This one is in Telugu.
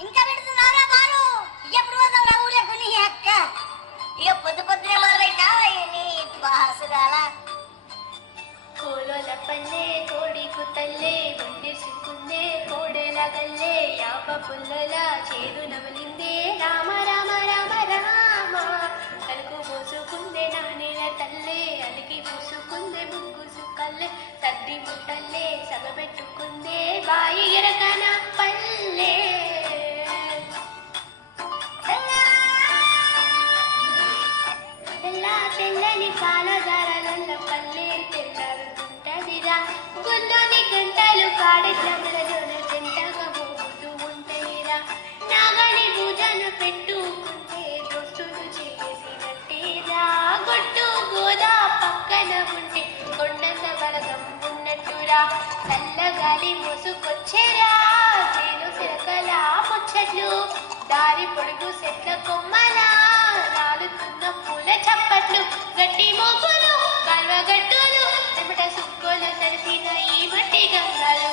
ఇంకా పెడుతున్నారా బాలు? ఎప్పుడు పోతావు ఊళ్ళకు నీ అక్క? ఇక పొద్దు పొద్దునే మొదలైనావా నీ బాసుగాల? కోలోల పల్లె కోడి కుతల్లే వండి సిక్కుందే కోడెల గల్లే యాప పుల్లల చేదు నవలిందే రామ రామ రామ రామ కలుకు పోసుకుందే నానేల తల్లే అలికి పూసుకుందే ముగ్గు సుక్కల్లే సద్ది ముట్టల్లే సగబెట్టుకుందే బాయి ఎరకన పల్లె తెల్లని పాలధారల పల్లె తెల్లారుతుంటదిరా గుండోని గంటలు కాడెట్లమలలోన జంటగా పోతూ ఉంటేరా నాగని భుజన పెట్టుకుంటే దొస్తులు చేసినట్టేరా గొట్టు గోదా పక్కన ఉంటే కొండంత బలగం ఉన్నట్టురా చల్లగాలి మోసుకొచ్చేరా చేను సిరకల ముచ్చట్లు దారి పొడుగు చెట్ల కొమ్మలా రాలుతున్న పూల చప్పట్లు గట్టి మోపులు కల్వగట్టులు చెమట సుక్కలు తడిసిన ఈ మట్టి గంగాలు